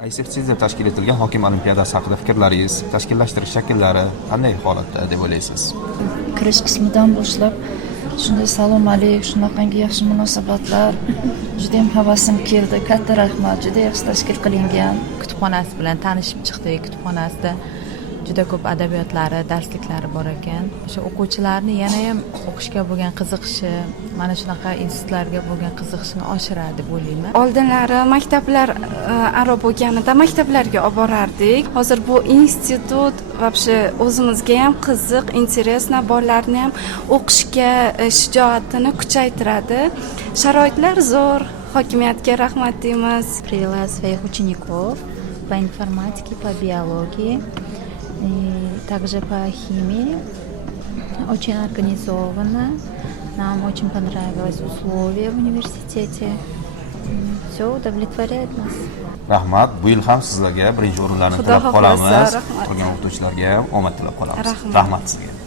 ICFC'da tashkil etilgan hokim olimpiadasi haqida fikrlaringiz, tashkillashtirish shakllari qanday holatda deb o'ylaysiz? Kirish qismidan boshlab shunday salom alik, shunaqangi yaxshi munosabatlar, juda ham havasim keldi. Katta rahmat, juda yaxshi tashkil qilingan. Kutubxonasi bilan tanishib chiqdik. Kutubxonasida juda ko'p adabiyotlari, darsliklari bor ekan. O'sha o'quvchilarni yana ham o'qishga bo'lgan qiziqishi, mana shunaqa institutlarga bo'lgan qiziqishini oshiradi deb o'ylayman. Oldinlari maktablar aro bo'lganida maktablarga olib borardik. Hozir bu institut вообще o'zimizga ham qiziq, интересно, bolalarni ham o'qishga shijoatini kuchaytiradi. Sharoitlar zo'r. Hokimiyatga rahmat deymiz. Привела своих учеников по информатике, по биологии, и также по химии. Очень организованно. Нам очень понравилось условия в университете. Все удовлетворяет нас. Rahmat. Bu yil ham sizlarga birinchi o'rinlarni tilab qolamiz. Qolgan o'qituvchilarga ham omad tilab qolamiz. Rahmat sizga.